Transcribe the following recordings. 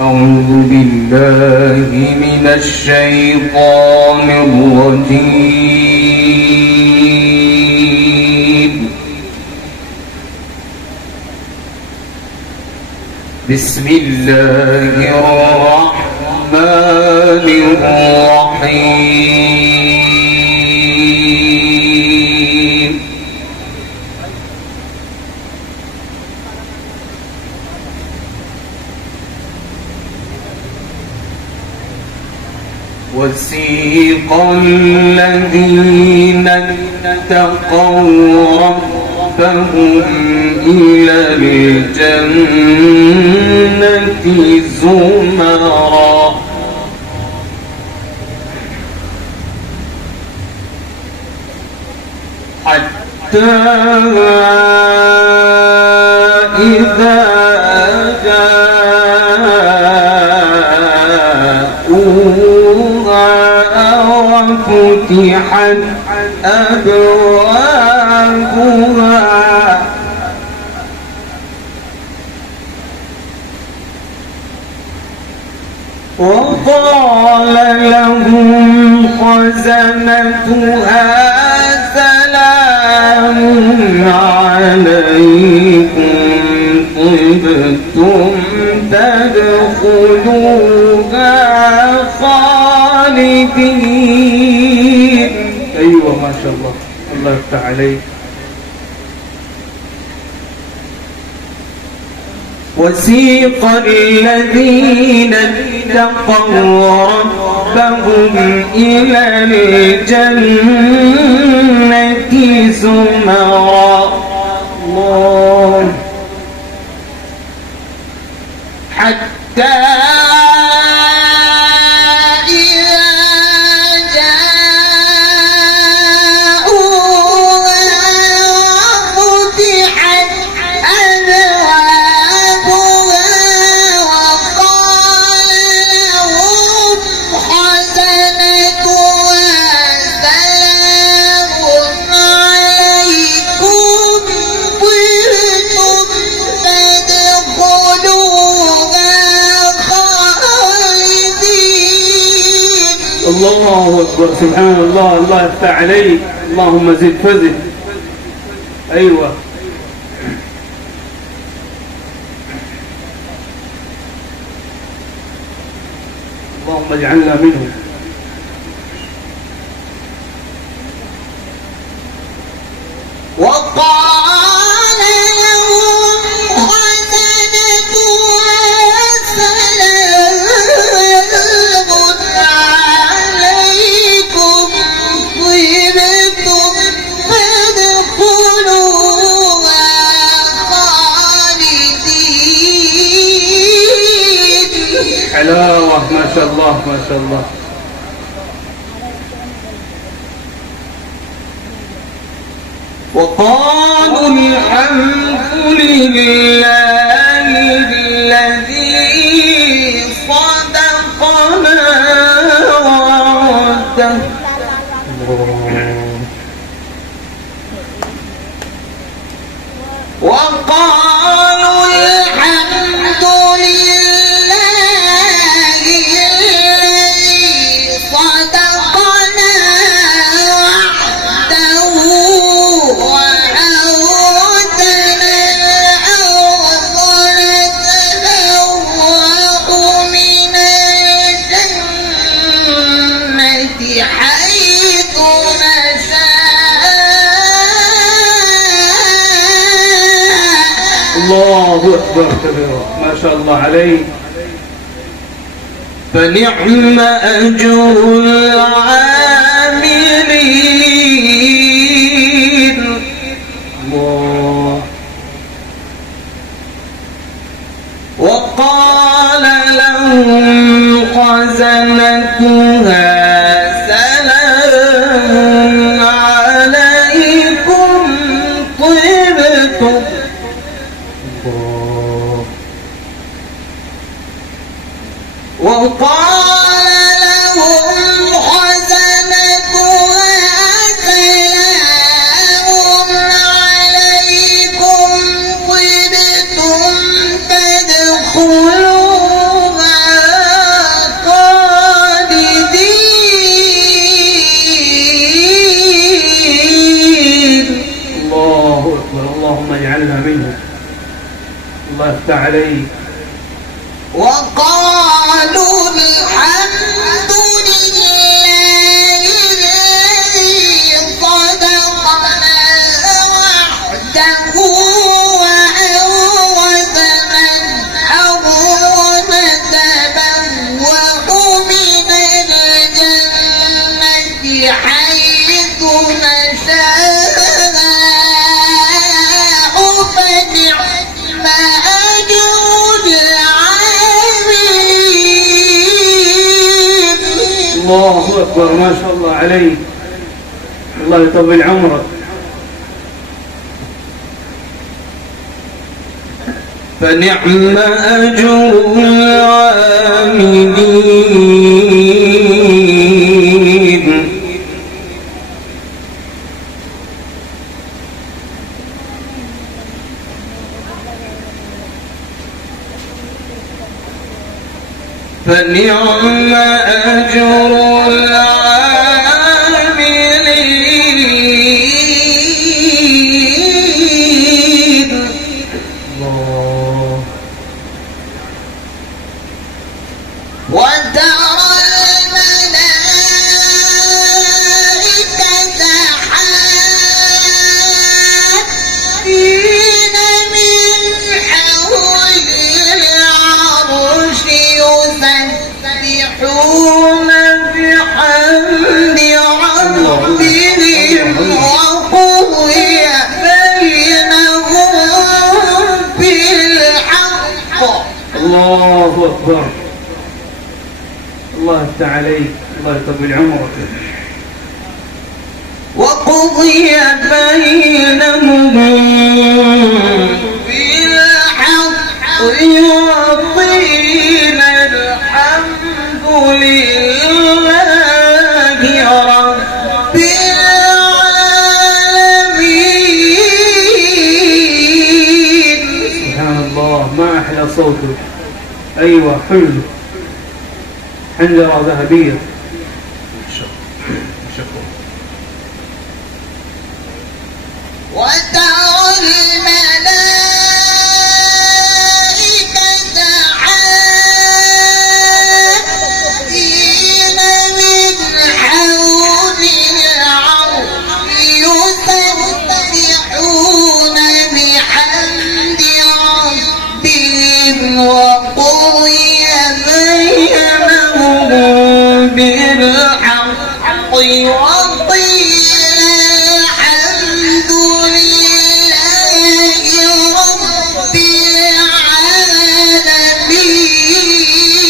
أعوذ بالله من الشيطان الرجيم. بسم الله الرحمن الرحيم. وسيق الذين اتقوا ربهم إلى الجنة زمرا حتى إذا فتحت أبوابها وقال لهم خزنتها سلام عليكم طبتم تدخلوها خالدين. أيوة ما شاء الله، الله يفتح عليك. وسيق الذين اتقوا ربهم إلى الجنة زمرا الله حتى الله أكبر. سبحان الله، الله يفتح عليك. اللهم زد فزد. أيوة اللهم اجعلنا منهم. وقال لهم خزنتها سلام عليكم طبتم فادخلوها خالدين. حلاوة ما شاء الله ما شاء الله. وقالوا الحمد لله الذي صدقنا وعده. وقالوا الحمد لله الذي صدقنا وعده وأورثنا الأرض نتبوأ من الجنة حيث نشاء. الله أكبر كبيرا ما شاء الله عليك. فنعم أجر العاملين. الله. وقال لهم خزنتها سلام عليكم طبتم. وقال لهم خزنتها سلام عليكم طبتم فادخلوها عليك. وقالوا الحمد لله الذي صدقنا وعده وأورثنا الأرض نتبوأ من الجنة حيث نشاء فنعم أجر العاملين. الله أكبر، ما شاء الله عليك، الله يطول عمرك. فنعم أجر العاملين. فنعم أجر العاملين. الله. وترى الملائكة حافين من حول العرش يسبحون بحمد ربهم وقضي بينهم بالحق. الله أكبر، الله يفتح عليك، الله يطول عمرك. وقضي بينهم بالحق وقيل الحمد لله رب العالمين. سبحان الله، ما أحلى صوته. أيوة، حلو، حنجرة ذهبية. وترى الملائكة حافين من حول العرش يسبحون بحمد ربهم وقضي بينهم بالحق وقيل الحمد لله رب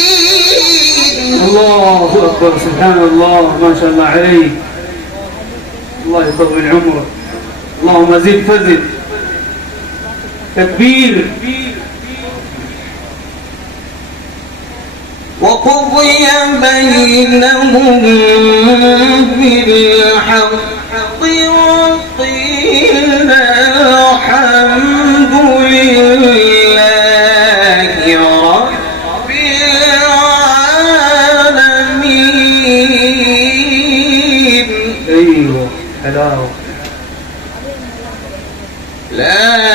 العالمين. الله أكبر، سبحان الله، ما شاء الله عليك، الله يطول عمرك. اللهم زد فزد. تكبير. وقضي بينهم بالحق وقيل الحمد لله رب العالمين. أيوة، حلاوة. لا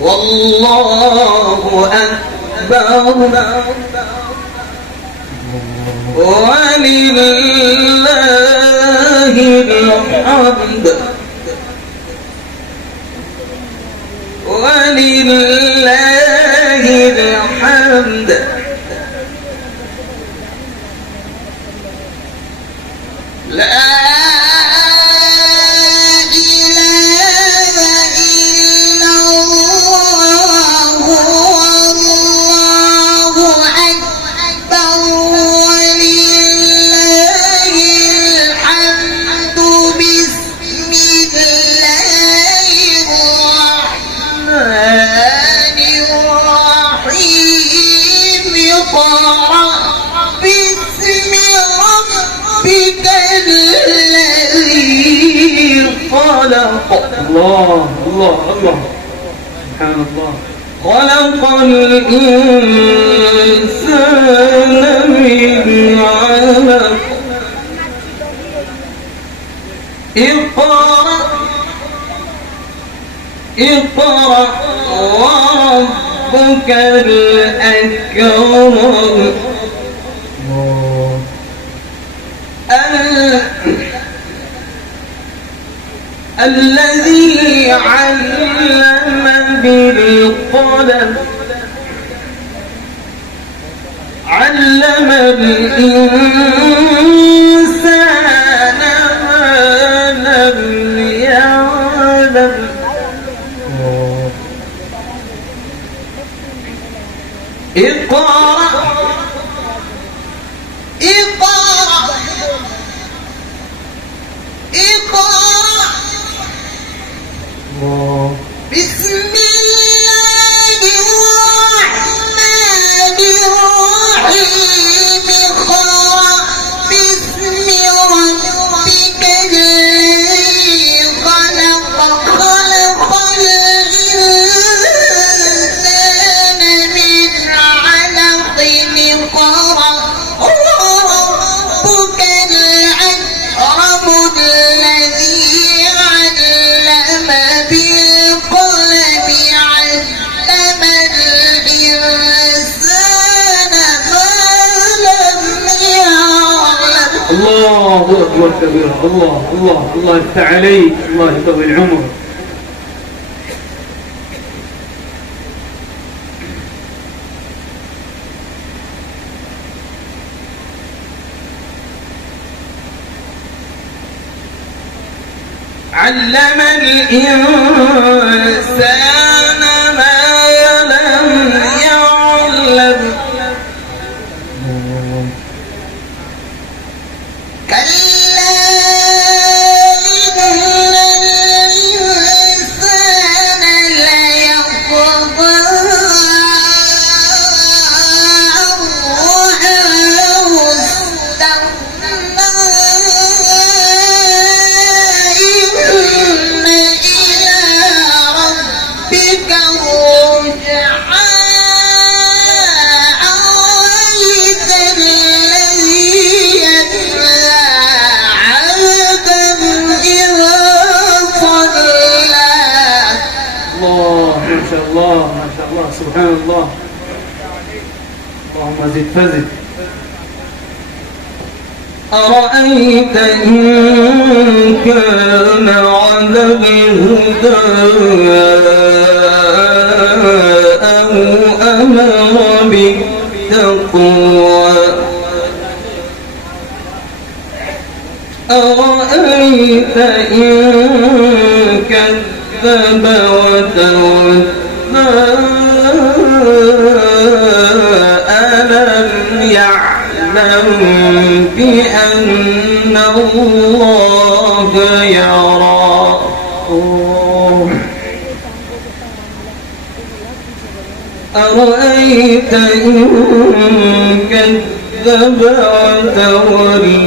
والله أكبر ولله الحمد ولله الحمد. لا باسم ربك الذي خلق. الله الله الله، سبحان الله. خلق الإنسان من علق اقرأ وربك الأكرم الذي علم بالقلم علم الإنسان ما لم يعلم اقرأ بسم الله الرحمن الرحيم بسم ربك الذي خلق الإنسان من علق اقرأ وربك الأكرم الذي علم بالقلم علم الإنسان ما لم يعلم. الله أكبر كبيرا. الله يفتح عليك، الله يطول عمرك. علم الإنسان ما لم يعلم كلا إن الإنسان ليطغى أن رآه استغنى إن إلى ربك الرجعى أرأيت الذي ينهى عبدا إذا صلى. الله ما شاء الله ما شاء الله، سبحان الله. اللهم زد فزد. أرأيت إن كان على الهدى أو أمر بالتقوى أرأيت إن كذب وتولى ألم يعلم بأن الله يرى. أرأيت إن كذب وتولى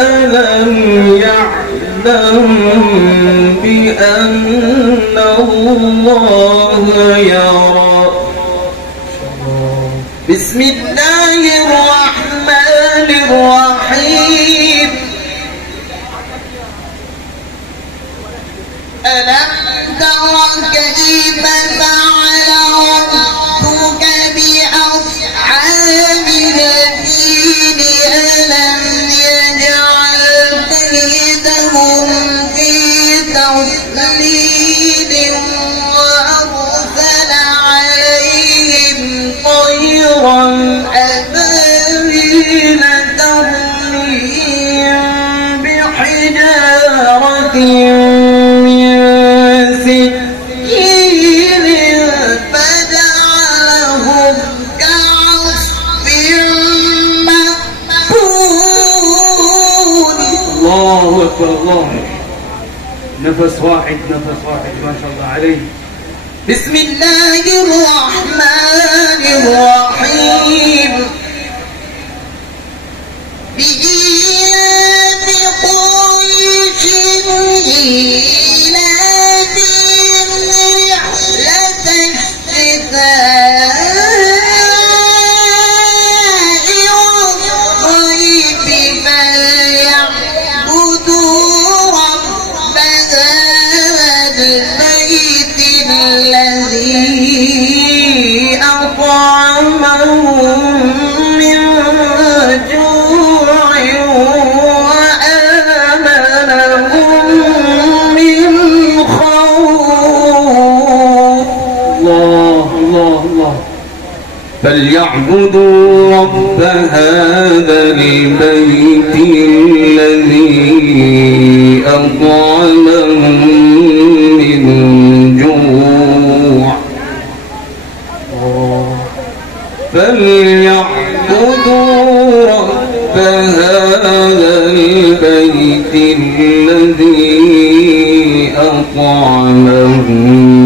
ألم يعلم بأن الله يرى. بسم الله الرحمن الرحيم. ألم تر كيف فعل ربك بأصحاب الفيل ألم يجعل كيدهم في تضليل وأرسل عليهم طيرا أبابيل ترميهم بحجارة من سجيل فجعلهم كعصف مأكول. الله أكبر. الله نفس واحد ما شاء الله عليه. بسم الله الرحمن الرحيم. بإيلاف قريش إيلافهم الله الله الله. فليعبدوا رب هذا البيت الذي أطعمهم من جوع. فليعبدوا رب هذا البيت الذي أطعمهم